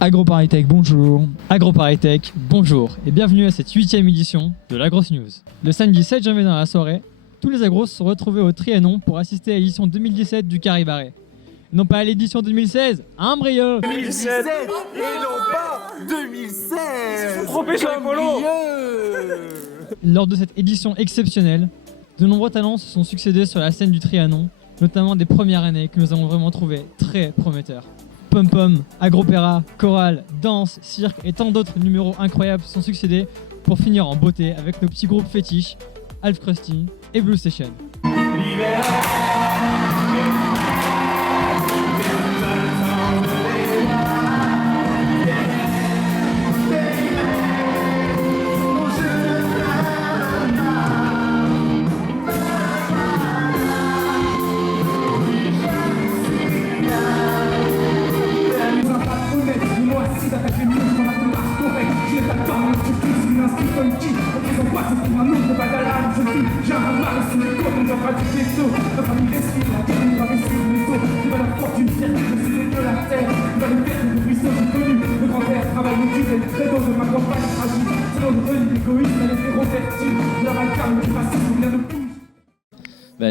AgroParisTech, bonjour. AgroParisTech, bonjour. Et bienvenue à cette 8e édition de l'Agros News. Le samedi 7 janvier dans la soirée, tous les agros se sont retrouvés au Trianon pour assister à l'édition 2017 du Caribaré. Non pas à l'édition 2016, hein Brio 2017 et non pas 2016. Trop péché un polo. Lors de cette édition exceptionnelle, de nombreux talents se sont succédés sur la scène du Trianon, notamment des premières années que nous avons vraiment trouvées très prometteurs. Pom-pom, agropéra, chorale, danse, cirque et tant d'autres numéros incroyables se sont succédés pour finir en beauté avec nos petits groupes fétiches, Alf Krusty et Blue Station.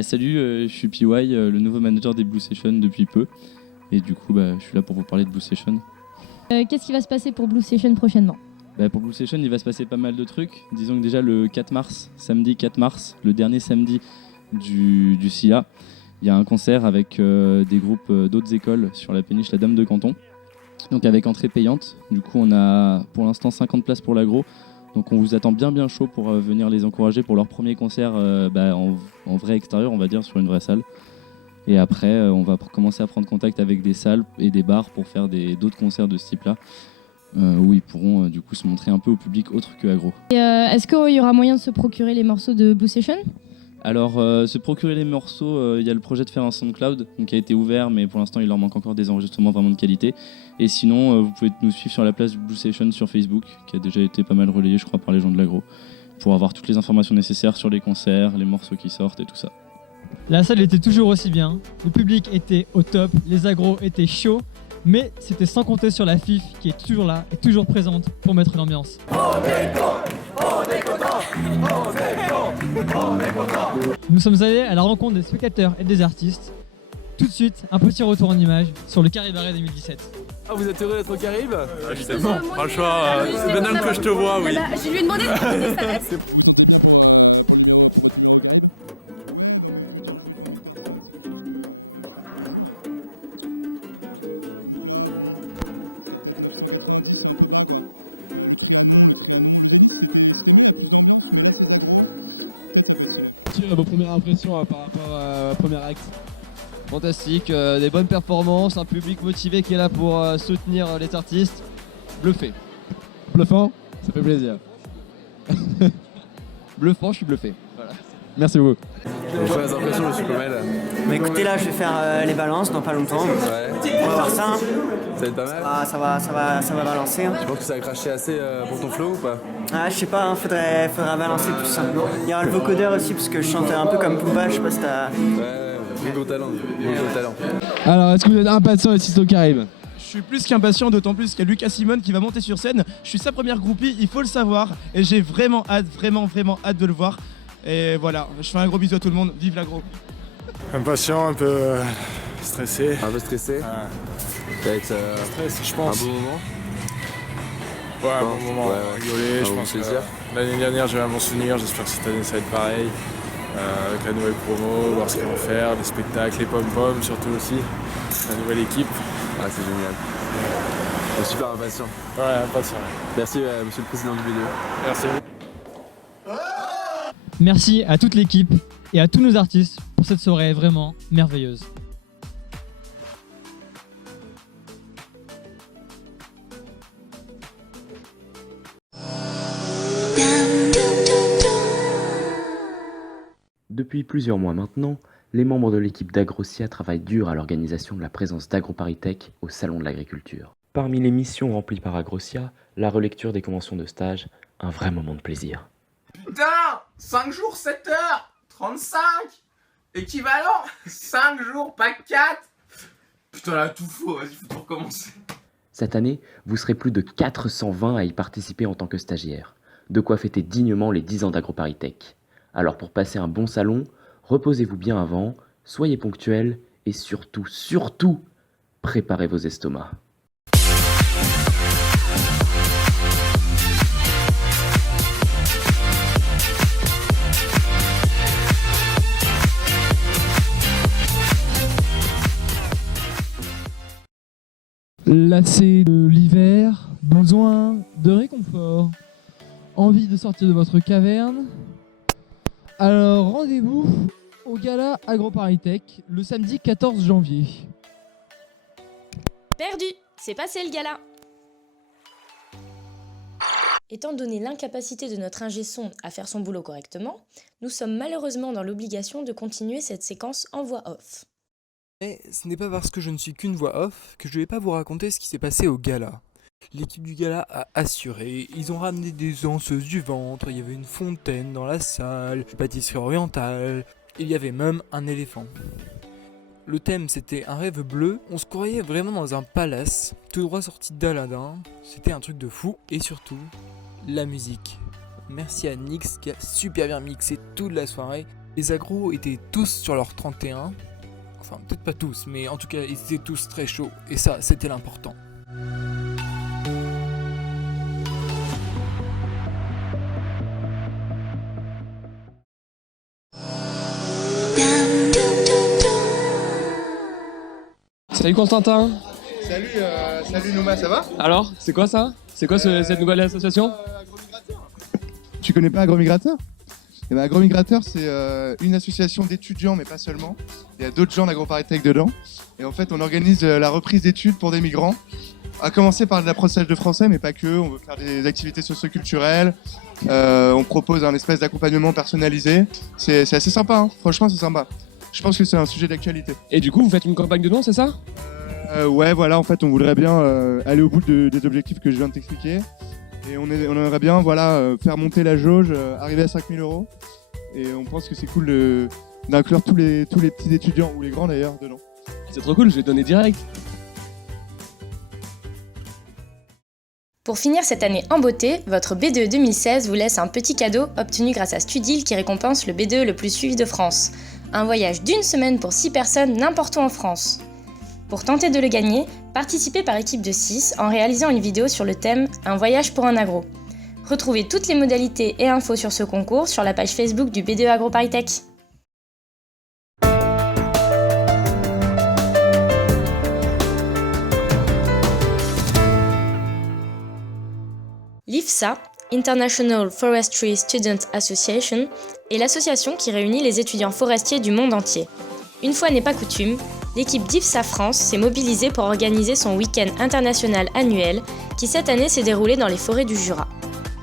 Salut, je suis PY, le nouveau manager des Blue Session depuis peu. Et du coup, je suis là pour vous parler de Blue Session. Qu'est-ce qui va se passer pour Blue Session prochainement ? Pour Blue Session, il va se passer pas mal de trucs. Disons que déjà le 4 mars, samedi 4 mars, le dernier samedi du SIA, il y a un concert avec des groupes d'autres écoles sur la péniche La Dame de Canton. Donc avec entrée payante. Du coup, on a pour l'instant 50 places pour l'agro. Donc on vous attend bien chaud pour venir les encourager pour leur premier concert en vrai extérieur, on va dire, sur une vraie salle. Et après, on va commencer à prendre contact avec des salles et des bars pour faire d'autres concerts de ce type-là, où ils pourront du coup se montrer un peu au public autre que agro. Et est-ce qu'il y aura moyen de se procurer les morceaux de Blue Session ? Alors, se procurer les morceaux, il y a le projet de faire un SoundCloud qui a été ouvert, mais pour l'instant il leur manque encore des enregistrements vraiment de qualité. Et sinon, vous pouvez nous suivre sur la page Blue Session sur Facebook, qui a déjà été pas mal relayée, je crois, par les gens de l'agro, pour avoir toutes les informations nécessaires sur les concerts, les morceaux qui sortent et tout ça. La salle était toujours aussi bien, le public était au top, les agros étaient chauds, mais c'était sans compter sur la FIF qui est toujours là et toujours présente pour mettre l'ambiance. Nous sommes allés à la rencontre des spectateurs et des artistes. Tout de suite, un petit retour en image sur le Caribaré 2017. Ah, vous êtes heureux d'être au Caraïbes ? Évidemment, franchement, c'est maintenant que je te vois, oui. Je lui ai demandé de prendre sa veste. Vos premières impressions par rapport au premier acte? Fantastique, des bonnes performances, un public motivé qui est là pour soutenir les artistes. Bluffé. Bluffant? Ça fait plaisir. Bluffant, je suis bluffé. Voilà. Merci beaucoup. Les premières impressions, je suis pas mal. Écoutez, là je vais faire les balances dans pas longtemps. Ouais. On va voir ça. Ça va être pas mal. Ah, ça va balancer. Tu penses que ça a craché assez pour ton flow ou pas? Ah, je sais pas, faudrait balancer plus. Il y aura le vocodeur aussi parce que je chante un peu comme Pumba, je sais pas si t'as... Ouais, gros talent. Alors, est-ce que vous êtes impatient d'assister au Caraïbes? Je suis plus qu'impatient, d'autant plus qu'il y a Lucas Simone qui va monter sur scène. Je suis sa première groupie, il faut le savoir. Et j'ai vraiment hâte de le voir. Et voilà, je fais un gros bisou à tout le monde, vive l'agro. Impatient, un peu stressé. Un peu stressé? Ça va être Stress, je pense. un bon moment? Ouais, un bon moment, rigoler, je pense. L'année dernière, j'ai eu un bon souvenir, j'espère que cette année ça va être pareil. Avec la nouvelle promo, voir ce qu'ils vont faire, les spectacles, les pom-pom surtout aussi, la nouvelle équipe. Ah, c'est génial. Je suis super impatient. Ouais, impatient. Merci, monsieur le président du BDE. Merci. Merci à toute l'équipe et à tous nos artistes pour cette soirée vraiment merveilleuse. Depuis plusieurs mois maintenant, les membres de l'équipe d'Agrosia travaillent dur à l'organisation de la présence d'AgroParisTech au Salon de l'Agriculture. Parmi les missions remplies par Agrosia, la relecture des conventions de stage, un vrai moment de plaisir. Putain, 5 jours, 7 heures, 35 équivalent, 5 jours, pas 4. Putain là, tout faux, vas-y, faut tout recommencer. Cette année, vous serez plus de 420 à y participer en tant que stagiaire. De quoi fêter dignement les 10 ans d'AgroParisTech. Alors pour passer un bon salon, reposez-vous bien avant, soyez ponctuels et surtout, préparez vos estomacs. Lassé de l'hiver, besoin de réconfort, envie de sortir de votre caverne? Alors rendez-vous au gala AgroParisTech le samedi 14 janvier. Perdu, c'est passé le gala. Étant donné l'incapacité de notre ingé son à faire son boulot correctement, nous sommes malheureusement dans l'obligation de continuer cette séquence en voix off. Mais ce n'est pas parce que je ne suis qu'une voix off que je vais pas vous raconter ce qui s'est passé au gala. L'équipe du gala a assuré, ils ont ramené des danseuses du ventre, il y avait une fontaine dans la salle, une pâtisserie orientale, il y avait même un éléphant. Le thème c'était un rêve bleu, on se croyait vraiment dans un palace, tout droit sorti d'Aladin, c'était un truc de fou, et surtout, la musique. Merci à Nix qui a super bien mixé toute la soirée, les agros étaient tous sur leur 31, enfin peut-être pas tous, mais en tout cas ils étaient tous très chauds, et ça c'était l'important. Salut Constantin. Salut Nouma, ça va? Alors, c'est quoi ça? C'est quoi cette nouvelle association? Tu connais pas Agromigrateur? Eh ben, Agromigrateur, c'est une association d'étudiants, mais pas seulement. Il y a d'autres gens d'AgroParisTech dedans. Et en fait, on organise la reprise d'études pour des migrants. À commencer par de l'apprentissage de français, mais pas que. On veut faire des activités socio-culturelles. On propose un espèce d'accompagnement personnalisé. C'est assez sympa, hein. Franchement, c'est sympa. Je pense que c'est un sujet d'actualité. Et du coup, vous faites une campagne de dons, c'est ça? Ouais, voilà, en fait, on voudrait bien aller au bout des objectifs que je viens de t'expliquer. Et on aimerait bien faire monter la jauge, arriver à 5 000 €. Et on pense que c'est cool d'inclure tous les petits étudiants, ou les grands d'ailleurs, dedans. C'est trop cool, je vais donner direct. Pour finir cette année en beauté, votre B2 2016 vous laisse un petit cadeau obtenu grâce à Studil qui récompense le B2 le plus suivi de France. Un voyage d'1 semaine pour 6 personnes n'importe où en France. Pour tenter de le gagner, participez par équipe de 6 en réalisant une vidéo sur le thème « Un voyage pour un agro ». Retrouvez toutes les modalités et infos sur ce concours sur la page Facebook du B2 AgroParisTech. L'IFSA, International Forestry Student Association, est l'association qui réunit les étudiants forestiers du monde entier. Une fois n'est pas coutume, l'équipe d'IFSA France s'est mobilisée pour organiser son week-end international annuel qui cette année s'est déroulé dans les forêts du Jura.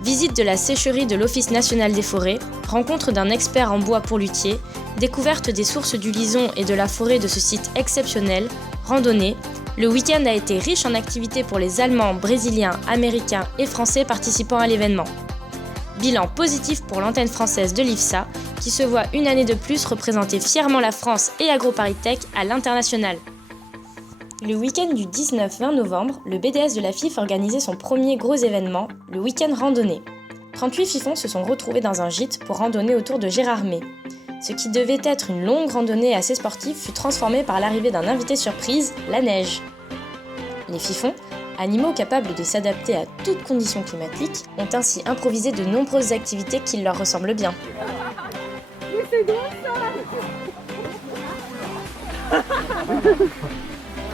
Visite de la sécherie de l'Office national des forêts, rencontre d'un expert en bois pour luthier, découverte des sources du Lison et de la forêt de ce site exceptionnel, randonnée. Le week-end a été riche en activités pour les Allemands, Brésiliens, Américains et Français participant à l'événement. Bilan positif pour l'antenne française de l'IFSA, qui se voit une année de plus représenter fièrement la France et AgroParisTech à l'international. Le week-end du 19-20 novembre, le BDS de la FIF organisait son premier gros événement, le week-end randonnée. 38 fifons se sont retrouvés dans un gîte pour randonner autour de Gérardmer. Ce qui devait être une longue randonnée assez sportive fut transformé par l'arrivée d'un invité surprise, la neige. Les fifons, animaux capables de s'adapter à toutes conditions climatiques, ont ainsi improvisé de nombreuses activités qui leur ressemblent bien. Mais c'est drôle ça!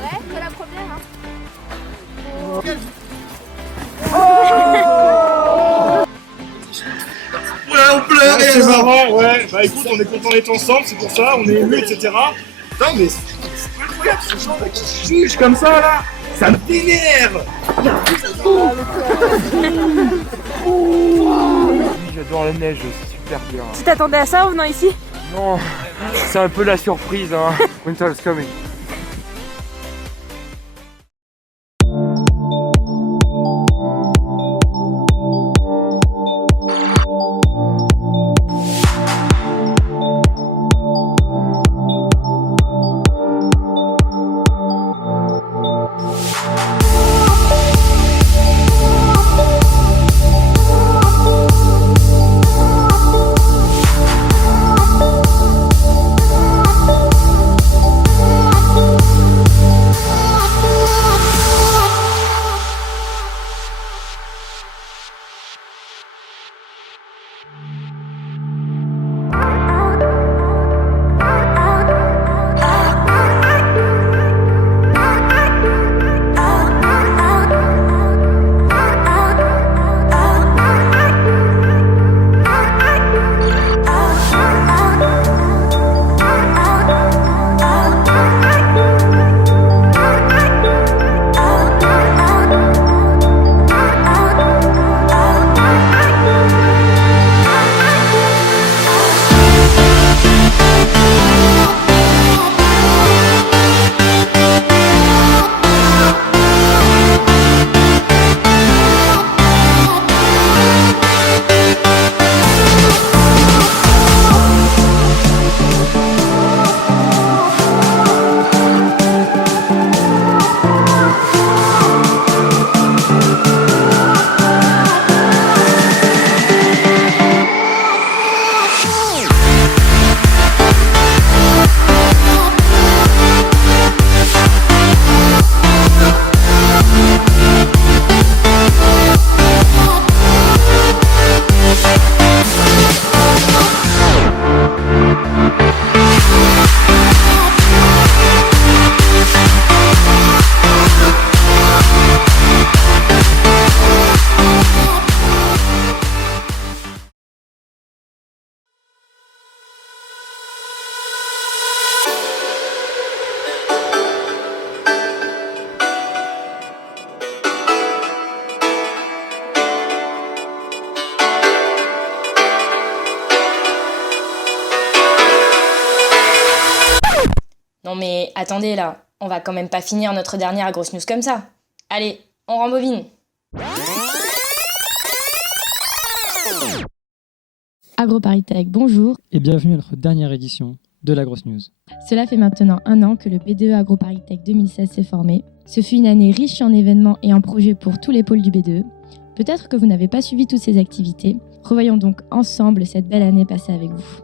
Ouais, c'est la première Ouais, on pleure et c'est marrant, ouais. Bah écoute, on est content d'être ensemble, c'est pour ça, on est émus, etc. Putain, mais c'est incroyable ce genre qui juge comme ça là. Ça me vénère. J'adore la neige, c'est super bien. Tu t'attendais à ça en venant ici? Non, c'est un peu la surprise, hein. Winter's coming. Non mais attendez là, on va quand même pas finir notre dernière grosse news comme ça. Allez, on rembobine. AgroParisTech, bonjour. Et bienvenue à notre dernière édition de la grosse news. Cela fait maintenant 1 an que le BDE AgroParisTech 2016 s'est formé. Ce fut une année riche en événements et en projets pour tous les pôles du BDE. Peut-être que vous n'avez pas suivi toutes ces activités. Revoyons donc ensemble cette belle année passée avec vous.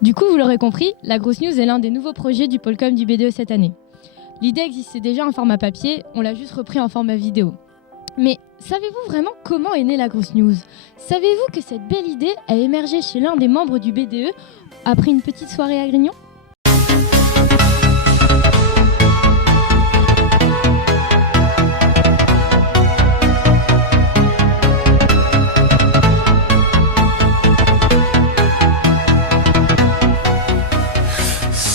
Du coup, vous l'aurez compris, la grosse news est l'un des nouveaux projets du pôle com du BDE cette année. L'idée existait déjà en format papier, on l'a juste repris en format vidéo. Mais savez-vous vraiment comment est née la grosse news? Savez-vous que cette belle idée a émergé chez l'un des membres du BDE après une petite soirée à Grignon?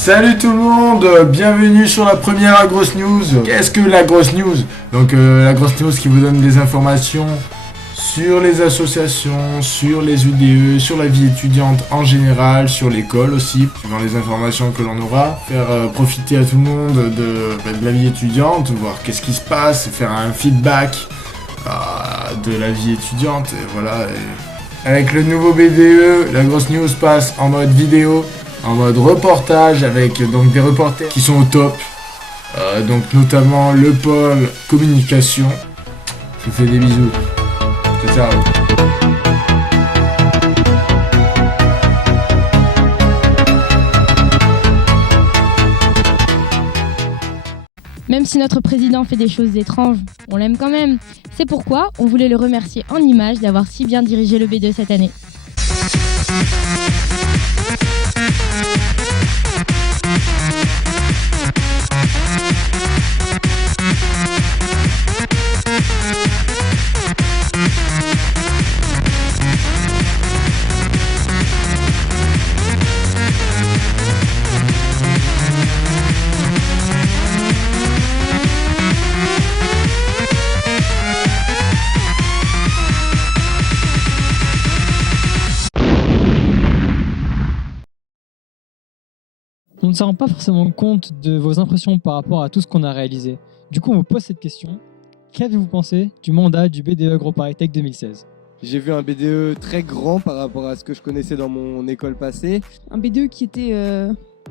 Salut tout le monde, bienvenue sur la première Grosse News. Qu'est-ce que la Grosse News? Donc la Grosse News qui vous donne des informations sur les associations, sur les UDE, sur la vie étudiante en général, sur l'école aussi, suivant les informations que l'on aura, faire profiter à tout le monde de la vie étudiante, voir qu'est-ce qui se passe, faire un feedback de la vie étudiante, et voilà. Et avec le nouveau BDE, la Grosse News passe en mode vidéo, en mode reportage, avec donc des reporters qui sont au top, donc notamment le pôle communication. Je vous fais des bisous. Ciao. Même si notre président fait des choses étranges, on l'aime quand même. C'est pourquoi on voulait le remercier en images d'avoir si bien dirigé le B2 cette année. On ne se rend pas forcément compte de vos impressions par rapport à tout ce qu'on a réalisé. Du coup, on vous pose cette question. Qu'avez-vous pensé du mandat du BDE AgroParisTech 2016 ? J'ai vu un BDE très grand par rapport à ce que je connaissais dans mon école passée. Un BDE qui était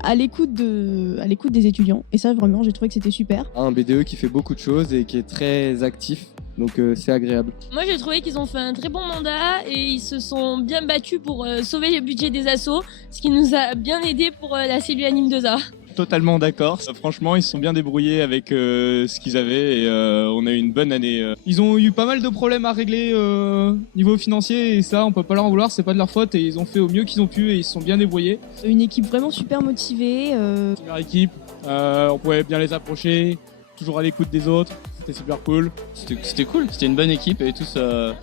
à l'écoute des étudiants. Et ça, vraiment, j'ai trouvé que c'était super. Un BDE qui fait beaucoup de choses et qui est très actif. Donc c'est agréable. Moi j'ai trouvé qu'ils ont fait un très bon mandat et ils se sont bien battus pour sauver le budget des assos, ce qui nous a bien aidé pour la cellule Anime 2A. Totalement d'accord. Franchement, ils se sont bien débrouillés avec ce qu'ils avaient et on a eu une bonne année. Ils ont eu pas mal de problèmes à régler niveau financier et ça, on peut pas leur en vouloir, c'est pas de leur faute et ils ont fait au mieux qu'ils ont pu et ils se sont bien débrouillés. Une équipe vraiment super motivée. Super équipe, on pouvait bien les approcher, toujours à l'écoute des autres. C'était super cool. C'était cool, c'était une bonne équipe et tous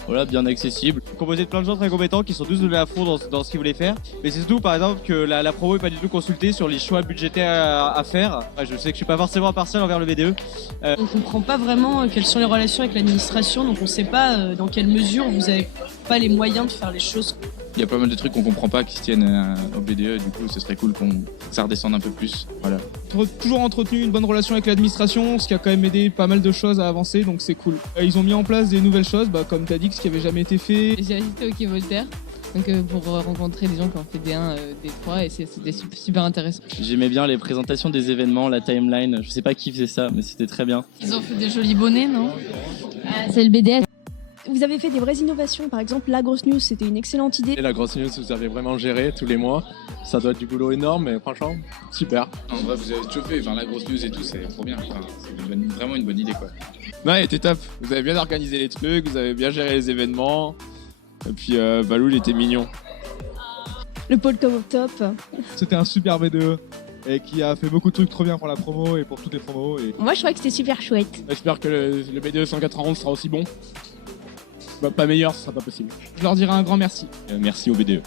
voilà, bien accessible. Composé de plein de gens très compétents qui sont tous donnés à fond dans ce qu'ils voulaient faire. Mais c'est surtout par exemple que la promo est pas du tout consultée sur les choix budgétaires à faire. Je sais que je suis pas forcément impartial envers le BDE. On comprend pas vraiment quelles sont les relations avec l'administration, donc on sait pas dans quelle mesure vous avez pas les moyens de faire les choses. Il y a pas mal de trucs qu'on comprend pas qui se tiennent au BDE, du coup ce serait cool que ça redescende un peu plus. Voilà. Toujours entretenu une bonne relation avec l'administration, ce qui a quand même aidé pas mal de choses à avancer, donc c'est cool. Ils ont mis en place des nouvelles choses, comme t'as dit, ce qui avait jamais été fait. J'ai assisté au Quai Voltaire, donc pour rencontrer des gens qui ont fait D1, D3 et c'était super intéressant. J'aimais bien les présentations des événements, la timeline, je sais pas qui faisait ça, mais c'était très bien. Ils ont fait des jolis bonnets, non? C'est le BDS. Vous avez fait des vraies innovations, par exemple la Grosse News, c'était une excellente idée. Et la Grosse News, vous avez vraiment géré tous les mois. Ça doit être du boulot énorme, mais franchement, super. En vrai, vous avez tout fait, la Grosse News et tout, c'est trop bien. C'est vraiment une bonne idée, quoi. Non, il était top. Vous avez bien organisé les trucs, vous avez bien géré les événements. Et puis, Balou, il était mignon. Le pôle comme au top. C'était un super BDE. Et qui a fait beaucoup de trucs trop bien pour la promo et pour toutes les promos. Et... Moi, je trouvais que c'était super chouette. J'espère que le BDE 191 sera aussi bon. Pas meilleur, ce sera pas possible. Je leur dirai un grand merci. Merci au BDE.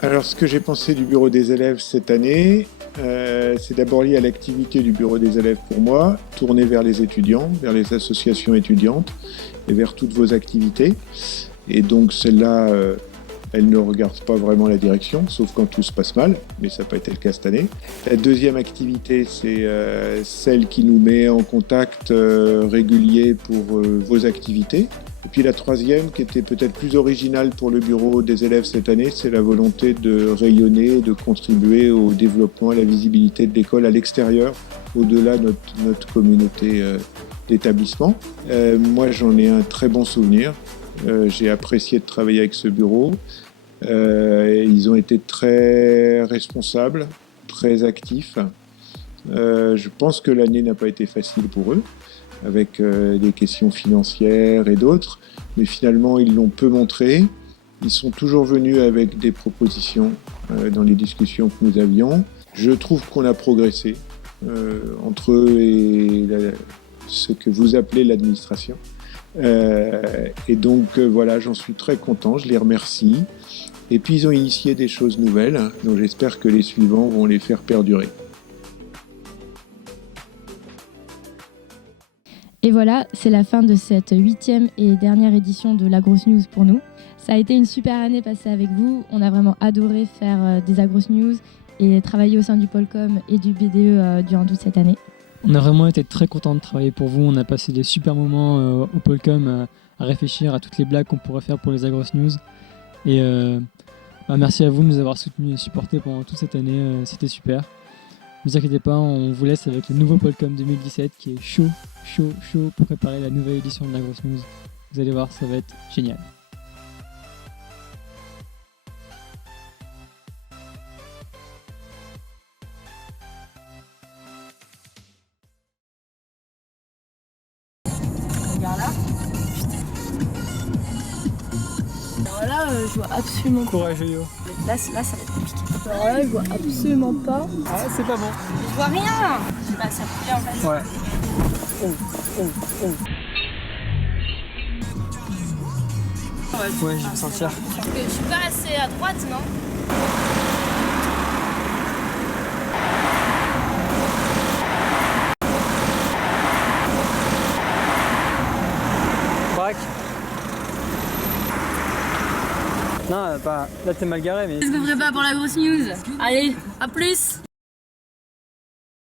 Alors, ce que j'ai pensé du bureau des élèves cette année, c'est d'abord lié à l'activité du bureau des élèves pour moi, tournée vers les étudiants, vers les associations étudiantes et vers toutes vos activités. Et donc, celle-là, elle ne regarde pas vraiment la direction, sauf quand tout se passe mal, mais ça n'a pas été le cas cette année. La deuxième activité, c'est celle qui nous met en contact régulier pour vos activités. Et puis la troisième, qui était peut-être plus originale pour le bureau des élèves cette année, c'est la volonté de rayonner, de contribuer au développement, à la visibilité de l'école à l'extérieur, au-delà de notre communauté d'établissement. Moi, j'en ai un très bon souvenir. J'ai apprécié de travailler avec ce bureau. Ils ont été très responsables, très actifs. Je pense que l'année n'a pas été facile pour eux, avec des questions financières et d'autres, mais finalement ils l'ont peu montré. Ils sont toujours venus avec des propositions dans les discussions que nous avions. Je trouve qu'on a progressé entre eux et ce que vous appelez l'administration. Et donc voilà, j'en suis très content, je les remercie. Et puis ils ont initié des choses nouvelles, donc j'espère que les suivants vont les faire perdurer. Et voilà, c'est la fin de cette 8e et dernière édition de la Grosse News pour nous. Ça a été une super année passée avec vous. On a vraiment adoré faire des Agros News et travailler au sein du Polcom et du BDE durant toute cette année. On a vraiment été très contents de travailler pour vous. On a passé des super moments au Polcom à réfléchir à toutes les blagues qu'on pourrait faire pour les Agros News. Et merci à vous de nous avoir soutenus et supportés pendant toute cette année. C'était super. Ne vous inquiétez pas, on vous laisse avec le nouveau Polcom 2017 qui est chaud pour préparer la nouvelle édition de la Grosse News. Vous allez voir, ça va être génial. Regarde là. Alors là, je vois absolument pas. Courageux yo. Là, ça va être compliqué. Alors là, je vois absolument pas. Ah, c'est pas bon. Je vois rien. Bah, ça fait bien en fait. Ouais. Ouais, je vais sentir. Je suis pas assez à droite, non? Braque. Non, pas. Là, t'es mal garé, mais. Je me prépare pour la Grosse News. Allez, à plus.